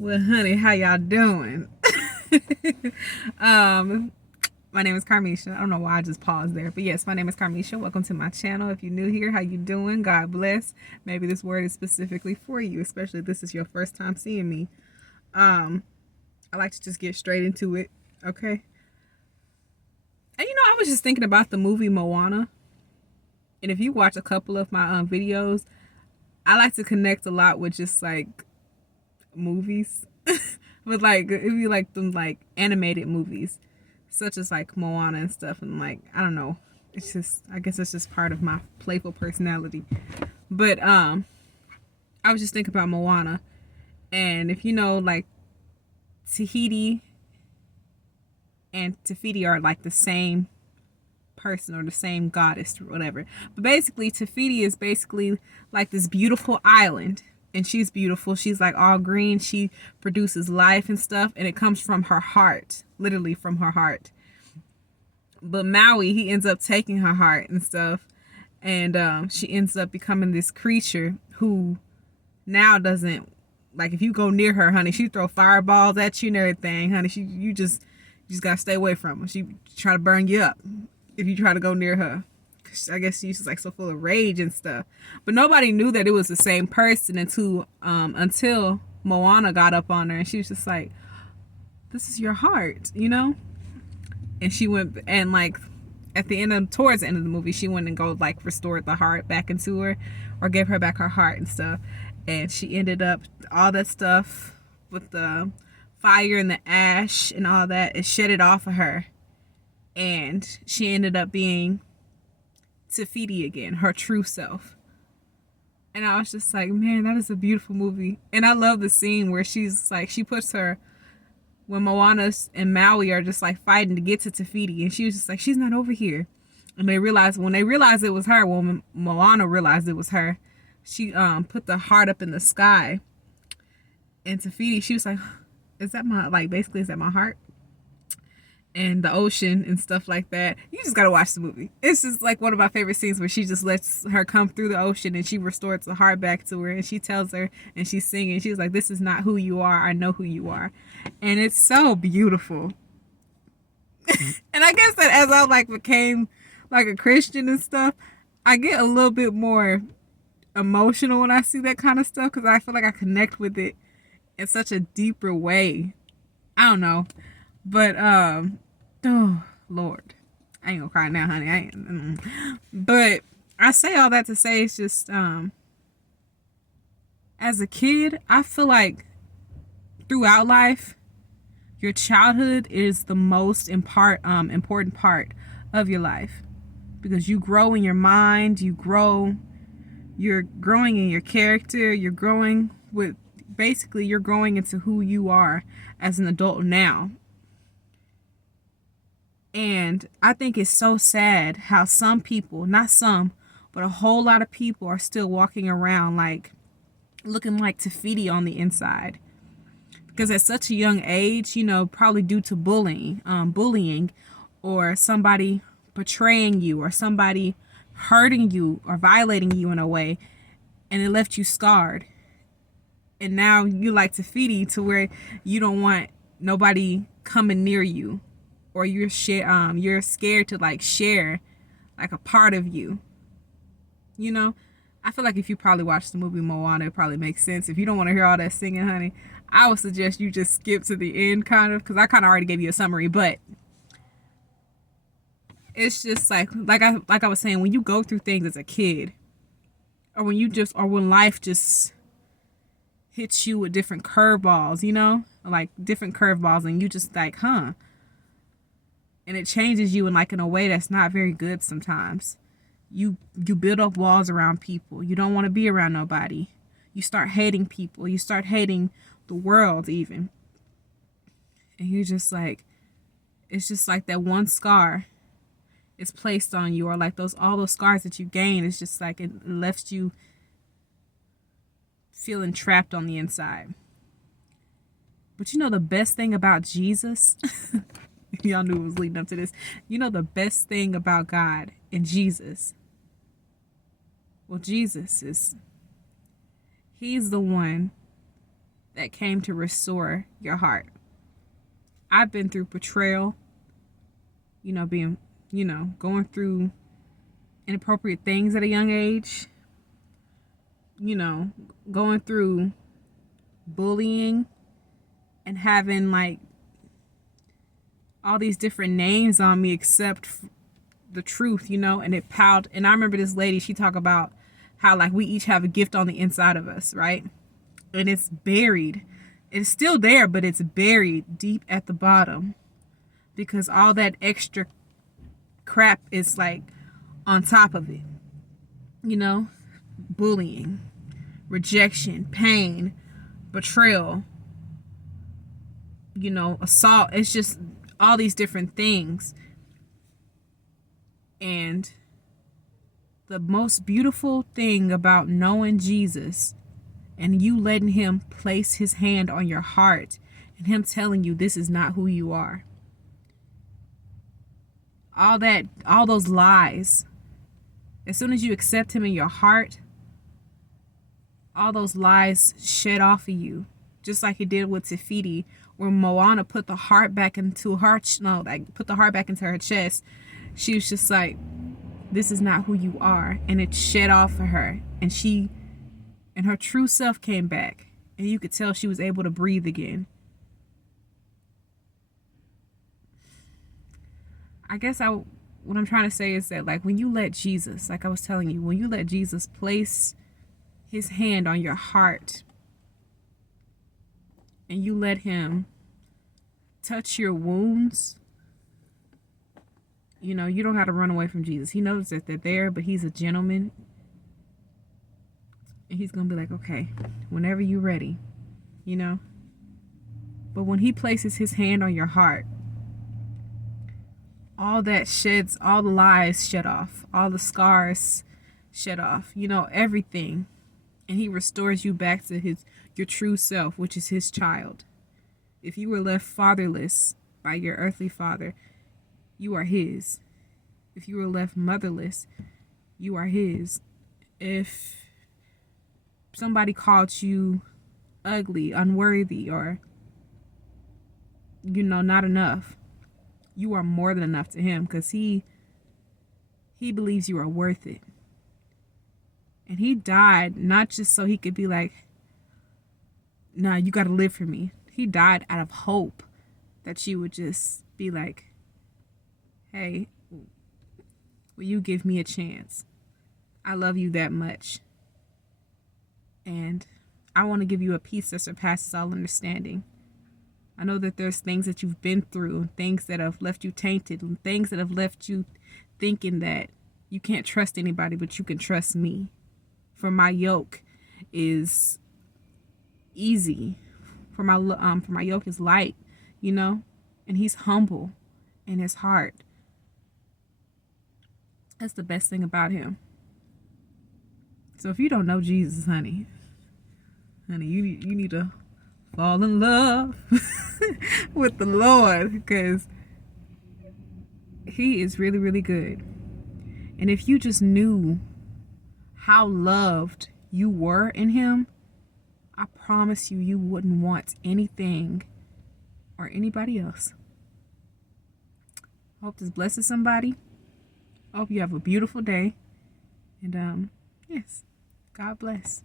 Well, honey, how y'all doing? um, my name is Carmisha. I don't know why I just paused there, but yes, my name is Carmisha. Welcome to my channel. If you're new here, how you doing? God bless. Maybe this word is specifically for you, especially if this is your first time seeing me. Um, I like to just get straight into it. Okay. And I was just thinking about the movie Moana, and if you watch a couple of my videos, I like to connect a lot with just like movies. But like it'd be like them like animated movies such as like Moana and stuff, and like I don't know, it's just, I guess it's just part of my playful personality. But I was just thinking about Moana, and if you know, like Tahiti and Tafiti are like the same person or the same goddess or whatever. But basically, Tafiti is basically like this beautiful island. And she's beautiful. She's like all green. She produces life and stuff. And it comes from her heart. Literally from her heart. But Maui, he ends up taking her heart and stuff. And she ends up becoming this creature who now doesn't, like, if you go near her, honey, she throw fireballs at you and everything, honey. You just gotta stay away from her. She try to burn you up if you try to go near her. I guess she's like so full of rage and stuff. But nobody knew that it was the same person until Moana got up on her, and she was just like, "This is your heart," you know. And she went and like towards the end of the movie, she went and go like restored the heart back into her, or gave her back her heart and stuff. And she ended up all that stuff with the fire and the ash and all that. It shed it off of her, and she ended up being Tafiti again, her true self. And I was just like, man, that is a beautiful movie. And I love the scene where she's like, she puts her, when Moana and Maui are just like fighting to get to Tafiti, and she was just like, she's not over here. And when they realized it was her, when Moana realized it was her, she put the heart up in the sky. And Tafiti, she was like, is that my, like, basically, is that my heart? And the ocean and stuff like that. You just gotta watch the movie. It's just like one of my favorite scenes where she just lets her come through the ocean, and she restores the heart back to her, and she tells her, and she's singing, she's like, this is not who you are, I know who you are. And it's so beautiful. And I guess that as I like became like a Christian and stuff, I get a little bit more emotional when I see that kind of stuff, because I feel like I connect with it in such a deeper way. I don't know. But oh Lord, I ain't gonna cry now, honey. I ain't. But I say all that to say, it's just as a kid, I feel like throughout life, your childhood is the most important part of your life, because you grow in your mind, you're growing in your character, you're growing with, basically you're growing into who you are as an adult now. And I think it's so sad how some people, not some, but a whole lot of people are still walking around like looking like Tafiti on the inside. Because at such a young age, probably due to bullying, or somebody betraying you, or somebody hurting you or violating you in a way, and it left you scarred. And now you like Tafiti to where you don't want nobody coming near you, or you're scared to like share like a part of you. I feel like if you probably watched the movie Moana, it probably makes sense. If you don't want to hear all that singing, honey, I would suggest you just skip to the end, kind of, because I kind of already gave you a summary. But it's just like I was saying, when you go through things as a kid, or when life just hits you with different curveballs, like different curveballs, and you just like, huh, and it changes you in a way that's not very good sometimes. You build up walls around people. You don't want to be around nobody. You start hating people. You start hating the world even. And you just like, it's just like that one scar is placed on you, or like all those scars that you gain, it's just like it left you feeling trapped on the inside. But the best thing about Jesus, y'all knew it was leading up to this. The best thing about God and Jesus, well, Jesus he's the one that came to restore your heart. I've been through betrayal, going through inappropriate things at a young age, going through bullying and having like all these different names on me except the truth, and it piled. And I remember this lady, she talked about how like we each have a gift on the inside of us, right? And it's buried. It's still there, but it's buried deep at the bottom because all that extra crap is like on top of it. Bullying, rejection, pain, betrayal, assault. It's just all these different things. And the most beautiful thing about knowing Jesus and you letting him place his hand on your heart and him telling you this is not who you are. All those lies, as soon as you accept him in your heart, all those lies shed off of you, just like it did with Te Fiti, where Moana put the heart back into her, put the heart back into her chest. She was just like, this is not who you are. And it shed off of her. And her true self came back. And you could tell she was able to breathe again. I guess what I'm trying to say is that like when you let Jesus, like I was telling you, when you let Jesus place his hand on your heart and you let him touch your wounds, you don't have to run away from Jesus. He knows that they're there, but he's a gentleman. And he's going to be like, okay, whenever you're ready, But when he places his hand on your heart, all the lies shed off, all the scars shed off, everything. And he restores you back to your true self, which is his child. If you were left fatherless by your earthly father, you are his. If you were left motherless, you are his. If somebody called you ugly, unworthy, or, not enough, you are more than enough to him because he believes you are worth it. And he died not just so he could be like, nah, you got to live for me. He died out of hope that you would just be like, hey, will you give me a chance? I love you that much. And I want to give you a peace that surpasses all understanding. I know that there's things that you've been through, things that have left you tainted, and things that have left you thinking that you can't trust anybody, but you can trust me. For my yoke is easy. For my yoke is light, and he's humble in his heart. That's the best thing about him. So if you don't know Jesus, honey, you need to fall in love with the Lord because he is really, really good. And if you just knew how loved you were in him, I promise you wouldn't want anything or anybody else. I hope this blesses somebody. I hope you have a beautiful day. And yes, God bless.